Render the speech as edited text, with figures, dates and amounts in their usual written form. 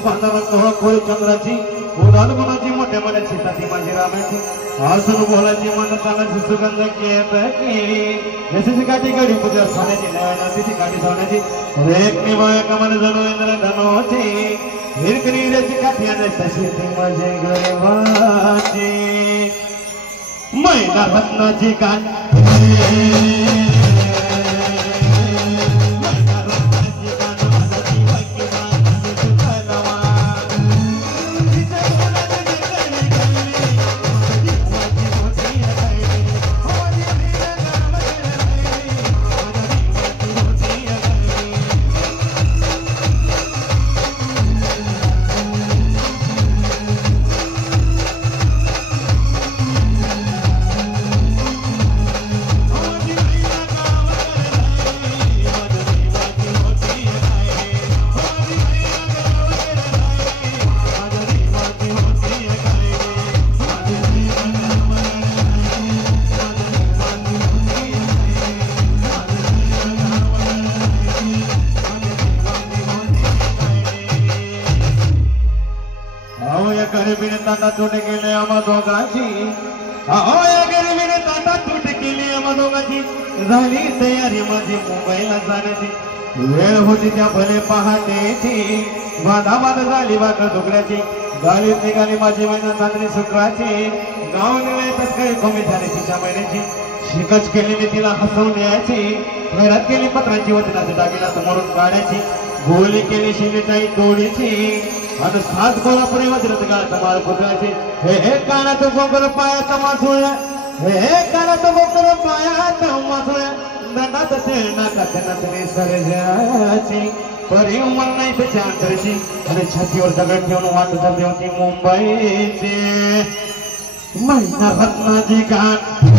पांढरा हो खोल चंद्राची उदान गुणाची मोठ्या मनाची ताती माझी रामाची हसून बोलाची मन तानाची सुगंध घेत जशी काठी गाडी पूजा सोन्याची नयनाची काठी सोन्याची रेख निवाय कमल जणू इंद्र धनोची हिरकणीची काठी आणि तशी ती माझे गरवाची मैना रत्नाची काठी ताटा तुट गेले आम्हा दोघांची या गरिबीने ताटा तुट गेली आम्हा दोघांची झाली तयारी माझी मुंबईला जाण्याची वेळ होती त्या भले पहाटेची बाधाबाध झाली वाकड दुकड्याची गाडीत निघाली माझी महिना चांदणी शुक्राची गाव निघायतच काही कमी झाली तिच्या महिन्याची शिकच केली मी तिला हसवण्याची घरात केली पत्रांची वचनाची दागिना समोरून काढायची गोळी केली शिंदेचाई तोडीची आणि सात कोल्हापुरी वज्रत गाळत माळ पुतळ्याची हे कानात बोकर पायात मासुळ्या हे कानात बोकर पायात मासुळ्या दंडात नाकात नसली सरजाची परी उमर नाही त्याच्या अंतरची आणि छातीवर दगड ठेवून वाट चालली होती मुंबईची महिना रत्नाची गाठ